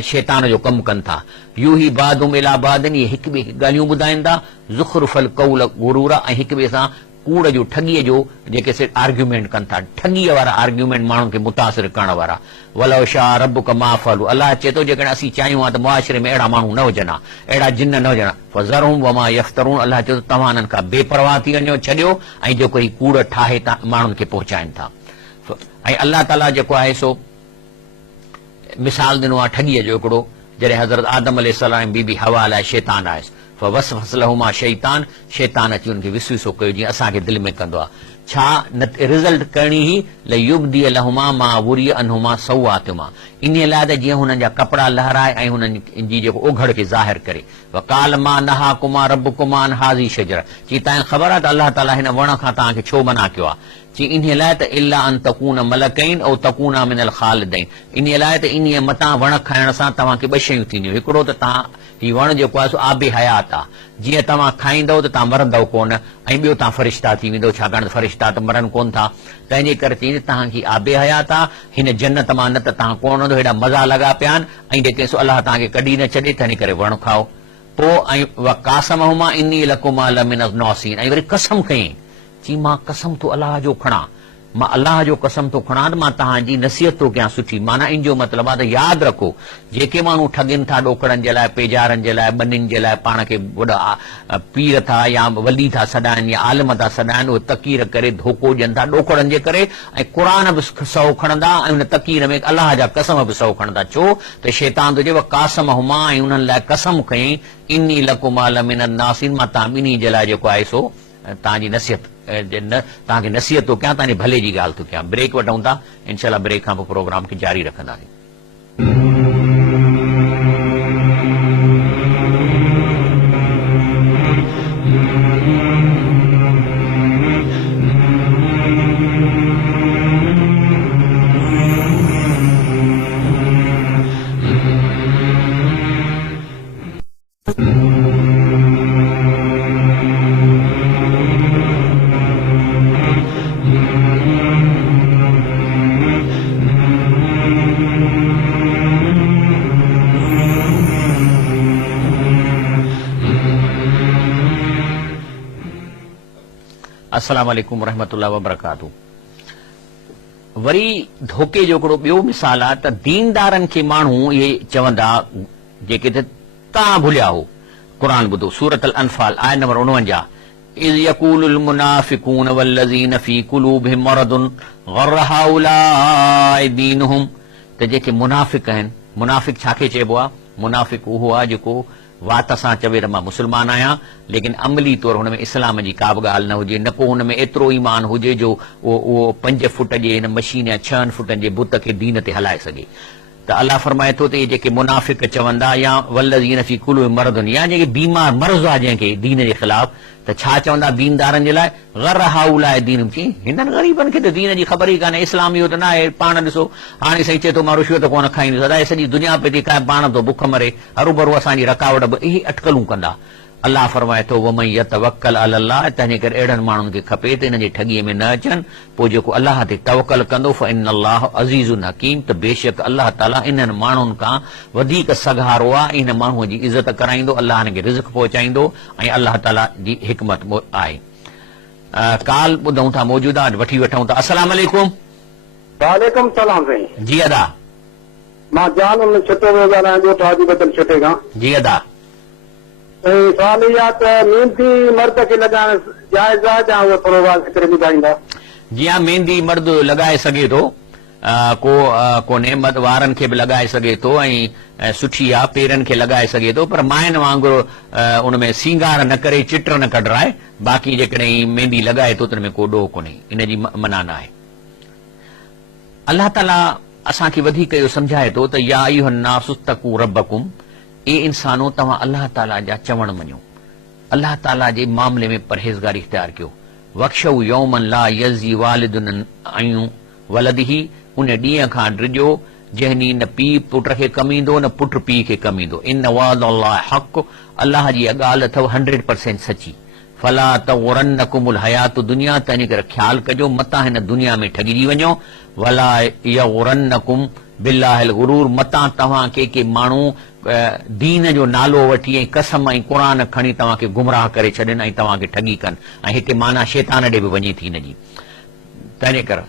शैतान जो कमु कनि था। यूही बादुहुम इला बादिन, इहे हिक ॿिए खे ॻाल्हियूं ॿुधाईंदा, ज़ुख़्रुफ़ल क़ौल गुरूरा, ऐं हिक ॿिए सां कूड़ जो ठगीअ जो जेके से आर्ग्यूमेंट कनि था, ठगीअ वारा आर्ग्यूमेंट माण्हुनि खे मुतासिर करण वारा। वलौ शाअ रब्बुक मा फ़अलू, अल्लाह चए थो जेकॾहिं असीं चाहियूं हा त मुआशिरे में अहिड़ा माण्हू न हुजनि, अहिड़ा जिन न हुजनि, फ़ज़रहुम वमा यफ़्तरून, अल्लाह चए थो तव्हां हिननि खां बेपरवाह थी वञो, छॾियो, ऐं जेको ही कूड़ ठाहे था माण्हुनि खे पहुचाइनि था। ऐं अल्लाह ताला जेको आहे सो मिसाल ॾिनो आहे ठगीअ जो हिकिड़ो, जॾहिं हज़रत आदम अलैहिस्सलाम बीबी हवा लाइ शैतान आयुसि, फवसवस लहुमा शैतान, शैतान अची हुनखे विसविसो कयो जीअं असांखे दिलि में कंदो आहे। छा रिज़ल्ट करणी ही लयुब्दी लहुमा मा वुरी अनहुमा सौआतुमा, इन लाइ त जीअं हुननि जा कपिड़ा लहराए ऐं हुननि जी जेको ओघड़ खे ज़ाहिर करे। वकाल मा नहाकुमा रब्बुकुमा अन हाज़ी शजरा, चई तव्हांखे ख़बर आहे त अल्लाह ताला हिन वण खां तव्हांखे छो मना कयो आहे? चई इन लाइ त इल्ला अन तकून मलकैन औ तकूना मिनल ख़ालिदैन, इन लाइ त इन मतां वण खाइण सां तव्हांखे ॿ शयूं थींदियूं। हिकिड़ो त तव्हां ही वण जेको आहे सो आबे हयात आहे, जीअं तव्हां खाईंदव त तव्हां मरंदव कोन, ऐं ॿियो तव्हां फ़रिश्ता थी वेंदव, छाकाणि त फ़रिश्ता त मरनि कोन था। तंहिंजे करे चई तव्हांखे आबे हयात आहे, हिन जन्नत मां न त तव्हां कोन हूंदो, हेॾा मज़ा लॻा पिया आहिनि, ऐं जेके सो अल्लाह तव्हांखे कॾहिं न छॾे, तंहिं करे वण खाओ। पोइ ऐं वकासमहुमा इन्नी लकुमा लमिन नासिन, ऐं वरी कसम कयईं, चई मां कसम थो अल्लाह जो खणा, मां अल्लाह जो कसम थो खणा त मां तव्हांजी नसीहत थो कयां सुठी। माना इन जो मतिलबु आहे त यादि रखो, जेके माण्हू ठगनि था ॾोकड़नि जे लाइ, पेजारनि जे लाइ, ॿनिनि जे लाइ पाण खे वॾा पीर था या वली था सॾाइनि या आलिम था सॾाइनि, उहे तकीर करे धोखो ॾियनि था ॾोकड़नि जे करे, ऐं क़ुर बि सौ खणंदा ऐं उन तकीर में अल्लाह जा कसम बि सौ खणंदा। छो त शैतान थो चए कासम हुमा, ऐं उन्हनि लाइ कसम खयईं इन्नी लकुमा लमिन नासिन, मां तव्हां ॿिन्ही जे लाइ जेको आहे सो तव्हांजी नसीहत तव्हांखे नसीहत थो कयां, तव्हांजे भले जी ॻाल्हि थो कयां। ब्रेक वठूं था, इनशाला ब्रेक खां पोइ प्रोग्राम खे जारी रखंदासीं। अस्सलाम वालेकुम रहमतुल्लाहि व बरकातहू। वरी धोखे जो हिकिड़ो ॿियो मिसाल आहे त दीनदारनि खे माण्हू इहे चवंदा जेके त तव्हां भुलिया हो। क़ुर ॿुधो, सूरत अल अनफाल आयत नंबर 49, इज़ यक़ूलुल मुनाफ़िक़ून वल्लज़ीन फ़ी क़ुलूबिहिम मरदुन ग़र्र हाउलाइ दीनुहुम, त जेके मुनाफ़िक़ आहिनि, मुनाफ़िक़ छाखे चइबो आहे? मुनाफ़िक़ उहो आहे जेको वात सां चवे त मां मुस्लमान आहियां, लेकिन अमली तौर हुन में इस्लाम जी का बि ॻाल्हि न हुजे, न को हुन में एतिरो ईमान हुजे जो उहो 5 फुट जे हिन मशीन या 6 फुटनि जे बुत खे दीन ते हलाए सघे। त त अल्लाह फरमाए थो त इहे जेके मुनाफ़िक चवंदा या वल्लज़ीन फ़ी क़ुलूबिहिम मरदुन या जेके बीमार मर्ज़ आहे जंहिंखे दीन जे ख़िलाफ़ त छा चवंदा दीनदारनि जे लाइ ग़र हाउलाए दीन चई हिननि ग़रीबनि खे त दीन जी ख़बर ई कान्हे इस्लाम इहो त न आहे पाण ॾिसो हाणे साईं चए थो मां रुशवत कोन खाईंदुसि अलाए सॼी दुनिया पे थी खाए पाण तो बुख मरे हरू असांजी रकावट बि इहे अटकलूं कंदा अल्लाह फरमाए थो वमन यतवक्कल अलल्लाह तंहिंजे करे अहिड़नि माण्हुनि खे खपे त हिन जी ठगीअ में न अचनि पोइ जेको अल्लाह ते तवकल कंदो फइन्नल्लाह अज़ीज़ुन हकीम त बेशक अल्लाह ताला इन्हनि माण्हुनि खां वधीक सघारो आहे इन माण्हूअ जी इज़त कराईंदो अल्लाह हिन खे रिज़्क़ पहुचाईंदो ऐं अल्लाह ताला जी हिकमत आहे काल ॿुधूं था मौजूदा वठी वठूं था अस्सलाम वालेकुम वालेकुम सलाम साईं जी अदा मां जान में छुटे में ॻाल्हायां जो ताजी बदल छुटे खां जी अदा सवाल इहा त मेहंदी मर्द खे लॻाइण जाइज़ आहे या उहो थोरो वाज़ करे ॿुधाईंदा जी हाँ मेहंदी मर्द लॻाए सघे थो कोन्हे वारनि खे बि लॻाए सघे थो ऐं सुठी आहे पेरनि खे लॻाए सघे थो पर माइनि वांगुरु उन में सींगार न करे चिट न कढराए बाक़ी जेकॾहिं मेहंदी लॻाए थो त उन में को ॾोह कोन्हे इन जी मना न आहे अल्लाह ताला असांखे वधीक इहो सम्झाए थो त या अय्युहन्नासु तक़ू रब्बकुम ए इंसानो तव्हां अल्लाह ताला जा चवण मञो अल्लाह ताला जे मामले में परहेज़गारी इख्तियार कयो वख्शौ यौमन ला यज़ी वालिदुन अन वलदिही उन ॾींहं खां डिॼो जंहिं ॾींहुं न पीउ पुट खे कमु ईंदो न पुट पीउ खे कमु ईंदो इन वादअल्लाह हक़ अल्लाह जी ॻाल्हि अथव 100% सची फला तग़ुरन्नकुमुल हयातु दुनिया तंहिं करे ख़्यालु कजो मतां हिन दुनिया में ठॻिजी वञो वला यग़ुरन्नकुम बिल्लाहिल गुरूर मतां तव्हांखे के माण्हू दीन जो नालो वठी ऐं कसम ऐं क़ुरान खणी तव्हांखे गुमराह करे छॾनि ऐं तव्हांखे ठगी कनि ऐं हिते माना शैतान ॾे बि वञे थी हिन जी तंहिं करे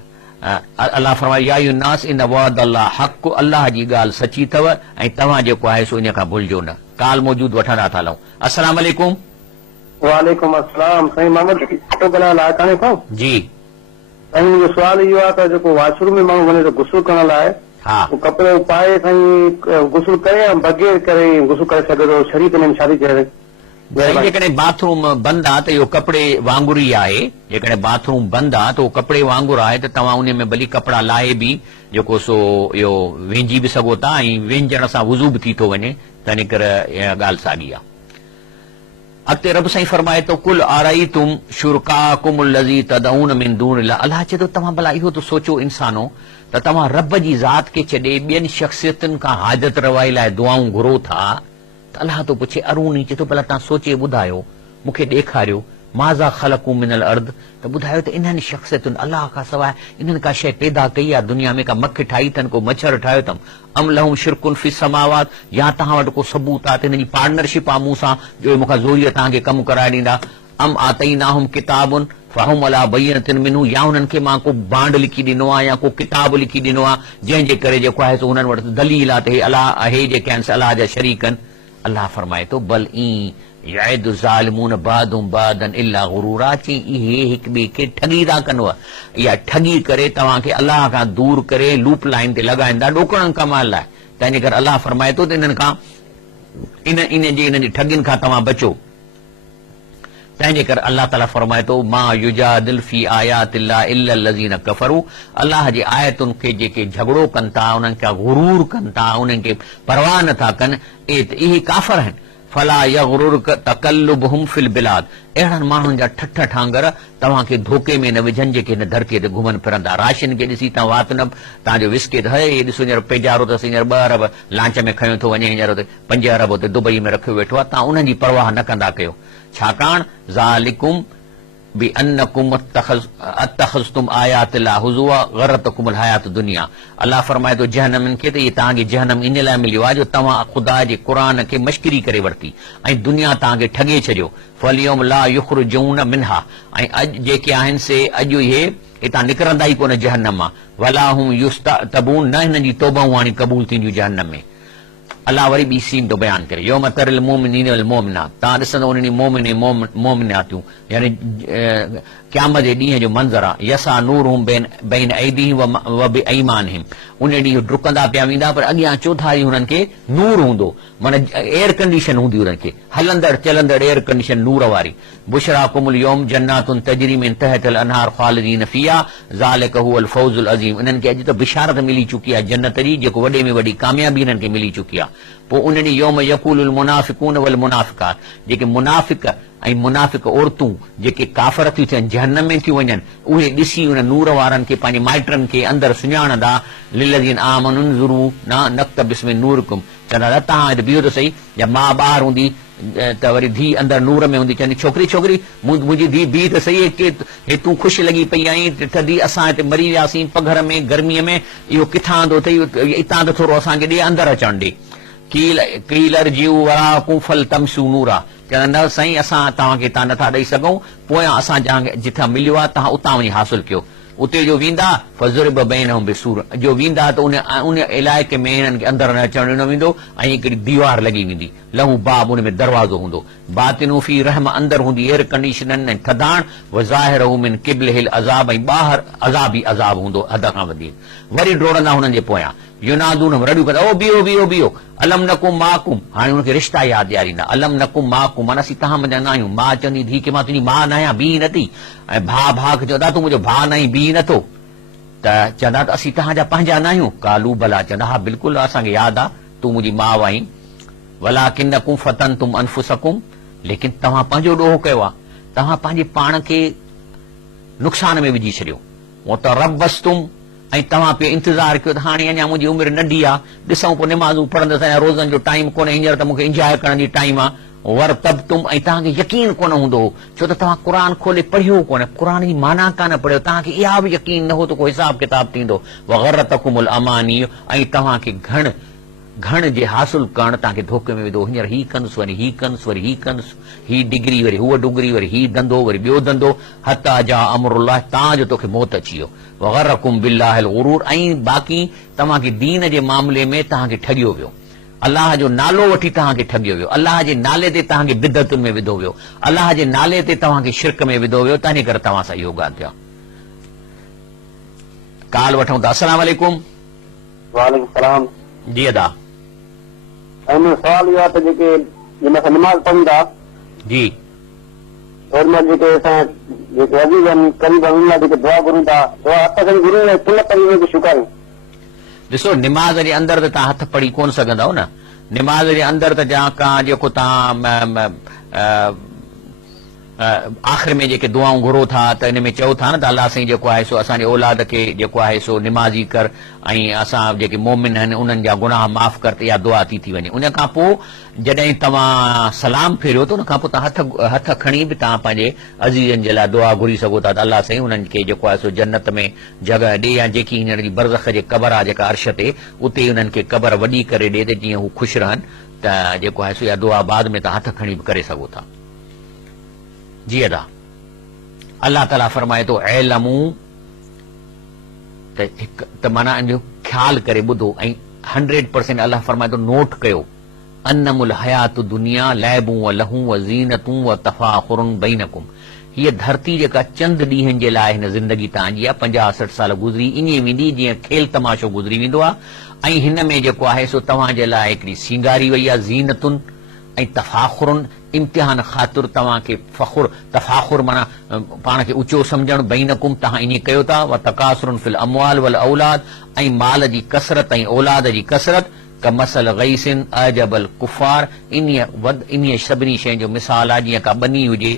अल्लाह फरमाए या अय्युहन्नास इन वअदल्लाह हक़ अल्लाह जी ॻाल्हि सची अथव ऐं तव्हां जेको आहे सो इन खां भुलिजो न काल मौजूद वठंदा था हलूं अस्सलाम वालेकुम वालेकुम अस्सलाम साईं मोहम्मद छुटो ॻाल्हाइण लाइ कान्हे को जी साईं मुंहिंजो सुवाल इहो आहे त जेको वॉशरूम में माण्हू वञे थो गुस्सो करण लाइ हा कपिड़ो पाए साईं गुस्सो करे या बग़ैर करे गुस्सो करे सघे थो शरीफ़ में शादी करे जेकॾहिं बाथरूम बंदि आहे त इहो कपिड़े वांगुरु ई आहे जेकॾहिं बाथरूम बंदि आहे त उहो कपिड़े वांगुरु आहे त तव्हां उन में भली कपिड़ा लाहे बि जेको सो इहो वेंझी बि सघो था ऐं वेंझण सां वुज़ू बि थी थो वञे तंहिं करे इहा ॻाल्हि साॻी आहे अॻिते रब साईं फरमाए थो कुल आराइतुम शुरकाकुम लज़ी तदऊन मिन दूनिल्लाह अल्लाह चए थो तव्हां भला इहो त सोचो इंसानो त तव्हां रब जी ज़ात खे छॾे ॿियनि शख़्सियतुनि खां हाजत रवाई लाइ दुआऊं घुरो था त अल्लाह थो पुछे अरूनी चए थो भला तव्हां सोचे ॿुधायो मूंखे ॾेखारियो माज़ा ख़लक़ू मिनल अर्द त ॿुधायो त इन्हनि शख़्सियतुनि अल्लाह खां सवाइ इन्हनि का शइ पैदा कई आहे दुनिया में का मख ठाही अथनि को मच्छर ठाहियो अथनि अम लहुम शिरकुन फी समावात या तव्हां वटि को सबूत आहे त हिन जी पार्टनरशिप आहे मूं सां जो मूंखां ज़ोरीअ तव्हांखे कमु कराए ॾींदा अम आतईनाहुम किताबुन फहुम अला बय्यनतिन मिन्हु या उन्हनि खे मां को बांड लिखी ॾिनो आहे या को किताब लिखी ॾिनो आहे जंहिंजे करे जेको आहे सो उन्हनि वटि दलील आहे त हे अलाह हे जेके आहिनि अलाह जा शरीक आहिनि अल्लाह फरमाए थो बल ई याइदु ज़ालिमून बादुम बादन इल्ला गुरूरा चई इहे हिक ॿिए खे ठगी था कनि इहा ठगी करे तव्हांखे अल्लाह खां दूर करे लूप लाइन ते लॻाईंदा ॾोकड़नि कमाइण लाइ तंहिंजे करे अल्लाह फरमाए थो त इन्हनि खां इन जी ठगियुनि खां तव्हां बचो तंहिंजे करे अल्लाह ताला फरमाए थो मां युजादिल फी आयातिल्लाह इल्ला लज़ीना कफरू अल्लाह जी आयतुनि खे जेके झगड़ो कनि था उन्हनि खे गुरूर कनि था उन्हनि खे परवाह नथा कनि इहे काफ़र आहिनि फला यग़ुरुक तकल्लुबहुम फिल बिलाद अहिड़नि माण्हुनि जा ठठ ठांगर तव्हांखे धोखे में न विझनि जेके हिन धरतीअ ते घुमनि फिरंदा राशन खे ॾिसी तव्हां वात न तव्हांजो विस्के हे ॾिसो हींअर पेजारो अथसि हींअर 2 अरब लांच में खयो थो वञे हींअर 5 अरब उते दुबई में रखियो वेठो आहे तव्हां उन्हनि जी परवाह न कंदा कयो छाकाणि ज़ालिकुम बिअन्नकुम अत्तख़ज़्तुम आयातिल्लाह हुज़ुवा ग़र्रतकुमुल हयात दुनिया अल्लाह फरमाए थो जहन्नम खे त इहे तव्हांखे जहन्नम इन लाइ मिलियो आहे जो तव्हां ख़ुदा जे क़ुरान खे मश्किरी करे वरिती ऐं दुनिया तव्हांखे ठगे छॾियो फलयौम ला युख़्रजून मिन्हा ऐं अॼु जेके आहिनि से अॼु इहे हितां निकिरंदा ई कोन जहन्नम मां वला हुम युस्ततबून न हिननि जी तौबाऊं हाणे क़बूल थींदियूं जहन्नम में अल्लाह वरी ॿी सीन थो बयान करे यौम तरिल मोमिनीन वल मोमिनात तव्हां ॾिसंदो उन ॾींहुं मोमिनातियूं यानी क़यामत जे ॾींहं जो मंज़र आहे यसा नूरहुम बैन ऐदीहिम व बिअयमानिहिम उन ॾींहुं डुकंदा पिया वेंदा पर अॻियां चौधारी हुननि खे नूर हूंदो माना एयर कंडीशन हूंदी हुननि खे हलंदड़ चलंदड़ एयर कंडीशन नूर वारी बुशरा कुमुल यौम जन्नातुन तजरी मिन तहतिल अनहार खालिदीन फीहा ज़ालिक हुवल फौज़ुल अज़ीम इन्हनि खे अॼु त बिशारत मिली चुकी आहे जन्नत जी जेको वॾे में वॾी कामयाबी इन्हनि खे मिली चुकी आहे पोइ उन ॾींहुं यौम यक़ूलुल मुनाफ़िक़ून वल मुनाफ़िक़ात जेके मुनाफ़िक़ ऐं मुनाफ़िक़ औरतूं जेके काफ़र थियूं थियनि जहन्नम में थियूं वञनि उहे ॾिसी उन नूर वारनि खे पंहिंजे माइटनि खे अंदरि सुञाणंदा लिल्लज़ीन आमनु उन्ज़ुरू नक्तबिस मिन नूरिकुम चवंदा तव्हां हिते बीहो त सही या मां ॿाहिरि हूंदी त वरी धीउ अंदरि नूर में हूंदी चवंदी छोकिरी मुंहिंजी धीउ बीह त सही के तूं ख़ुशि लॻी पई आहीं थधी असां हिते मरी वियासीं पघर में गर्मीअ में इहो किथां थो अथई हितां त थोरो असांखे ॾे अंदरि अचणु ॾे कीलर जीव वरा कुफल तमसू नूरा चवंदा न साईं असां तव्हांखे हितां नथा ॾेई सघूं पोयां असां जिथां मिलियो आहे तव्हां उतां वञी हासिल कयो उते जो वेंदा फज़ुरिब बैनहुम बिसूर जो वेंदा त उन इलाइक़े में हिननि खे अंदरि न अचणु ॾिनो वेंदो ऐं हिकिड़ी दीवार लॻी वेंदी लहू बाब उन में दरवाज़ो हूंदो बातिनू फी रहम अंदरि हूंदी एयर कंडीशनन ऐं थधाण व ज़ाहिरहु मिन क़िबलिहिल अज़ाब ऐं ॿाहिरि अज़ाब ई अज़ाब हूंदो हद खां वधीक वरी डोड़ंदा हुननि जे पोयां युनादून रड़ियूं कंदा ओ बीहो अलम नकुम माकुम हाणे हुनखे रिश्ता यादि ॾियारींदा अलम नकुम माकुम माना असीं तव्हां मुंहिंजा न आहियूं मां चवंदी धीउ की मां तुंहिंजी मां न आहियां बीह नथी ऐं भाउ खे चवंदा तूं मुंहिंजो भाउ न आहीं बीह नथो त चवंदा त असीं तव्हांजा पंहिंजा न आहियूं कालू भला चवंदा हा बिल्कुलु असांखे यादि आहे तूं मुंहिंजी माउ आहीं वलाकिन्नकुम फतनतुम अनफुसकुम लेकिन तव्हां पंहिंजो ॾोहो कयो आहे तव्हां पंहिंजे पाण खे नुक़सान में विझी छॾियो उहो त रबस्तुम ऐं तव्हां पियो इंतज़ारु कयो त हाणे अञा मुंहिंजी उमिरि नंढी आहे ॾिसूं पोइ निमाज़ूं पढ़ंदसि ऐं रोज़नि जो टाइम कोन्हे हींअर त मूंखे इंजॉय करण जी टाइम आहे वर तब तुम ऐं तव्हांखे यकीन कोन हूंदो छो त तव्हां क़ुर खोले पढ़ियो कोन्हे क़ुर जी माना कान पढ़ियो तव्हांखे इहा बि यकीन न हो त को हिसाब किताब थींदो वग़रतकुमुल अमानी ऐं तव्हांखे घण जे हासिल करणु तव्हांखे धोखे में विधो हींअर हीउ कंदुसि वरी हीउ कंदुसि वरी हीउ कंदुसि हीउ डिग्री वरी हूअ डिग्री वरी हीउ धंधो वरी ॿियो धंधो हता जा अमरुल्लाह तव्हांजो तोखे मौत अची वियो वग़रकुम बिल्लाहिल गुरूर ऐं बाक़ी तव्हांखे दीन जे मामले में तव्हांखे ठॻियो वियो अलाह जो नालो वठी तव्हांखे ठॻियो वियो अलाह जे नाले ते तव्हांखे बिदतुनि में विधो वियो अलाह जे नाले ते तव्हांखे शिरक में विधो वियो तंहिं करे तव्हां सां इहो ॻाल्हि थिया काल वठूं था अस्सलाम वालेकुम वालेकुम सलाम जी अदा सवाल इहो आहे त जेके जंहिंमहिल असां निमाज़ पढ़ूं था जी ओॾीमहिल जेके असां जेके अज़ीज़ आहिनि क़रीब आहिनि उन लाइ जेके दुआ घुरूं था दुआ हथ खणी घुरूं ऐं कुल करे उनखे शुकरायूं ॾिसो निमाज़ जे अंदरि त तव्हां हथ पढ़ी कोन सघंदव न निमाज़ जे अंदरि त का जेको तव्हां आख़िर में जेके दुआऊं घुरो था त इन में चओ था न त अलाह साईं जेको आहे सो असांजे औलाद खे जेको आहे सो निमाज़ी कर ऐं असां जेके मोमिन आहिनि उन्हनि जा गुनाह माफ़ कर त इहा दुआ थी वञे उन खां पोइ जॾहिं तव्हां सलाम फेरियो त उन खां पोइ तव्हां हथ खणी बि तव्हां पंहिंजे अज़ीज़नि जे लाइ दुआ घुरी सघो था त अलाह साईं उन्हनि खे जेको आहे सो जन्नत में जॻह ॾे या जेकी हींअर जी बरज़ख जे क़बर आहे जेका अर्श ते उते उन्हनि खे क़बर वॾी करे ॾे त जीअं हू ख़ुशि रहनि त जेको आहे सो इहा दुआ बाद में तव्हां हथ खणी बि करे सघो था जी अदा अल्लाह ताला फरमाए थो ऐलमू त माना इन जो ख्यालु करे ॿुधो ऐं 100% अल्लाह फरमाए थो नोट कयो अन्नमुल हयात दुनिया लैबू व लहू व ज़ीनतू व तफ़ाखुरुन बैनकुम हीअ धरती जेका चंद ॾींहंनि जे लाइ हिन ज़िंदगी तव्हांजी आहे 50-60 साल गुज़री ईअं वेंदी जीअं खेल तमाशो गुज़री वेंदो आहे ऐं हिन में जेको आहे सो तव्हांजे लाइ हिकिड़ी सींगारी वई आहे ज़ीनतुन ऐं तफ़ाखुरुन इम्तिहान ख़ातिर तव्हांखे फ़खुर तफ़ाखुर माना पाण खे ऊचो सम्झणु बैनकुम तव्हां इन कयो था व तकासुरुन फिल अमवाल वल औलाद ऐं माल जी कसरत ऐं औलाद जी कसरत कमसल गईसिन अजबल कुफार इन सभिनी शयुनि जो मिसाल आहे जीअं का बनी हुजे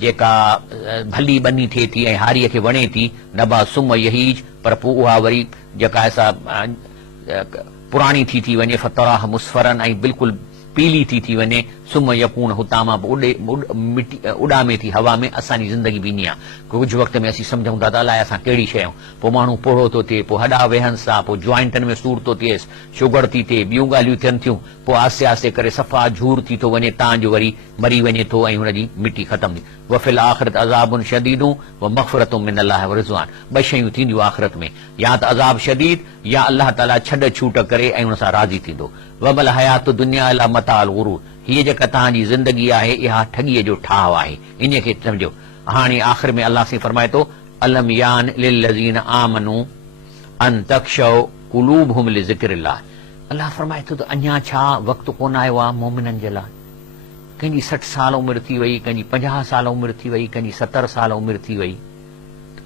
जेका भली बनी थिए थी ऐं हारीअ खे वणे थी नबा सुम यहीज पर पोइ उहा वरी जेका असां पुराणी थी वञे फतराह मुस्फरन ऐं बिल्कुलु पीली थी वञे सुम यकून हुतां मां उॾामे थी हवा में असांजी ज़िंदगी बि ईअं आहे कुझु वक़्त में असीं सम्झूं था त अलाए असां कहिड़ी शइ आहियूं पोइ माण्हू पोड़ो थो थिए पोइ हॾा वेहनि था पोइ जॉइंटनि में सूर थो थिएसि शुगर थी थिए ॿियूं ॻाल्हियूं थियनि थियूं पोइ आस्ते आस्ते करे सफ़ा झूर थी थो वञे तव्हांजो वरी मरी वञे थो ऐं हुनजी मिटी ख़तम थी वफ़िल आख़िरत अज़ाबुन शदीदूं व मग़फ़िरतुम मिन अल्लाह व रिज़वान ॿ शयूं थींदियूं आख़िरत में या त अज़ाब शदीद या अल्लाह ताला छॾ छूट करे ऐं हुन सां राज़ी थींदो वमल हयात दुनिया अला मताल गुरूर हीअ जेका तव्हांजी ज़िंदगी आहे इहा ठगीअ जो ठाह आहे इन खे सम्झो हाणे आख़िर में अल्लाह से फरमाए थो अलम यान लिल्लज़ीन आमनू अन तख़शौ क़ुलूबहुम लिज़िक्रिल्लाह अल्लाह फरमाए थो त अञा छा वक़्तु कोन आयो आहे मोमिननि जे लाइ कंहिंजी 60 साल उमिरि थी वई कंहिंजी 50 साल उमिरि थी वई कंहिंजी 70 साल उमिरि थी वई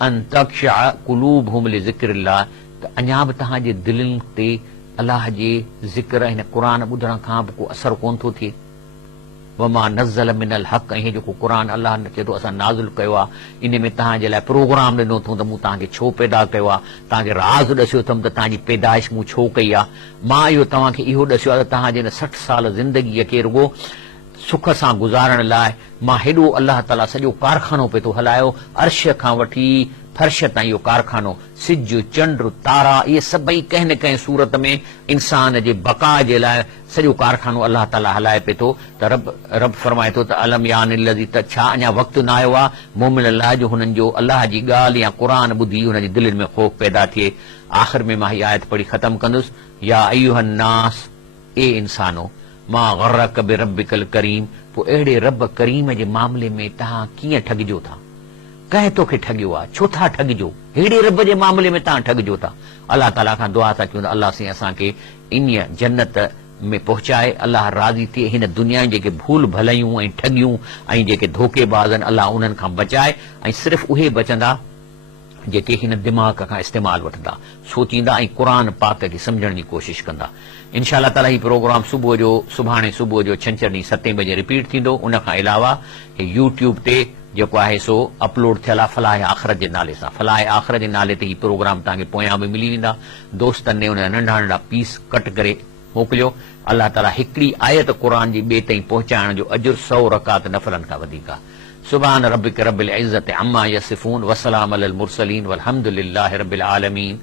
अन तख़शा क़ुलूबहुम लिज़िक्रिल्लाह त अञा बि तव्हांजे दिलनि ते अल्लाह जे ज़िक्र हिन क़ुर ॿुधण खां बि को असरु कोन थो थिए वमा नज़ल मिनल हक़ ऐं जेको क़ुर अल्लाह चए थो असां नाज़िल कयो आहे इन में तव्हांजे लाइ प्रोग्राम ॾिनो अथऊं त मूं तव्हांखे छो पैदा कयो आहे तव्हांखे राज़ ॾसियो अथमि त तव्हांजी पैदाइश मूं छो कई आहे मां इहो तव्हांखे इहो ॾसियो आहे त तव्हांजे हिन 60 साल ज़िंदगीअ खे रुॻो सुख सां गुज़ारण लाइ मां हेॾो अल्लाह ताला सॼो कारखानो पियो थो हलायो अर्श खां वठी फर्श ताईं इहो कारखानो सिज चंड तारा इहे सभई कंहिं न कंहिं सूरत में इंसान जे बका जे लाइ सॼो कारखानो अल्लाह ताला हलाए पियो थो त रब फरमाए थो त अलम यान लज़ी त छा अञा वक़्तु न आयो आहे मोमिन लाइ जो हुननि जो अल्लाह जी ॻाल्हि या क़ुर ॿुधी हुनजी दिलनि में ख़ौफ़ पैदा थिए आख़िर में मां हीअ आयत पढ़ी ख़तमु कंदुसि या अय्युहन नास ए इंसानो मां गर्रक बिरब्बिकल करीम पोइ अहिड़े रब करीम जे मामले में तव्हां कीअं ठॻिजो था कंहिं तोखे ठॻियो आहे छो था ठॻिजो अहिड़े रब जे मामले में तव्हां ठॻिजो था अल्लाह ताला खां दुआ था कयूं त अल्लाह से असांखे इन जन्नत में पहुचाए अल्लाह राज़ी थिए हिन दुनिया जेके भूल भलायूं ऐं ठॻियूं ऐं जेके धोखेबाज़ आहिनि अल्लाह उन्हनि खां बचाए ऐं सिर्फ़ु उहे बचंदा जेके हिन दिमाग़ खां इस्तेमालु वठंदा सोचींदा ऐं क़ुर पाक खे सम्झण जी कोशिश कंदा इंशाअल्लाह ताला ही प्रोग्राम सुभाणे सुबुह जो छंछरु ॾींहुं 7 बजे रिपीट थींदो उन खां अलावा यूट्यूब ते जेको आहे सो अपलोड थियल आहे फलाह आख़िरत जे नाले सां फलाह आख़िरत जे नाले ते ही प्रोग्राम तव्हांखे पोयां बि मिली वेंदा दोस्तनि ने उन नंढा नंढा पीस कट करे मोकिलियो अल्लाह ताला हिकिड़ी आयत क़ुर जी ॿिए ताईं पहुचाइण जो अजुर 100 रकात नफ़लनि खां वधीक आहे सुभान रब्बिक रब्बिल इज़्ज़ति अम्मा यसिफून वसलाम अलल मुरसलीन वल्हम्दुलिल्लाहि रब्बिल आलमीन।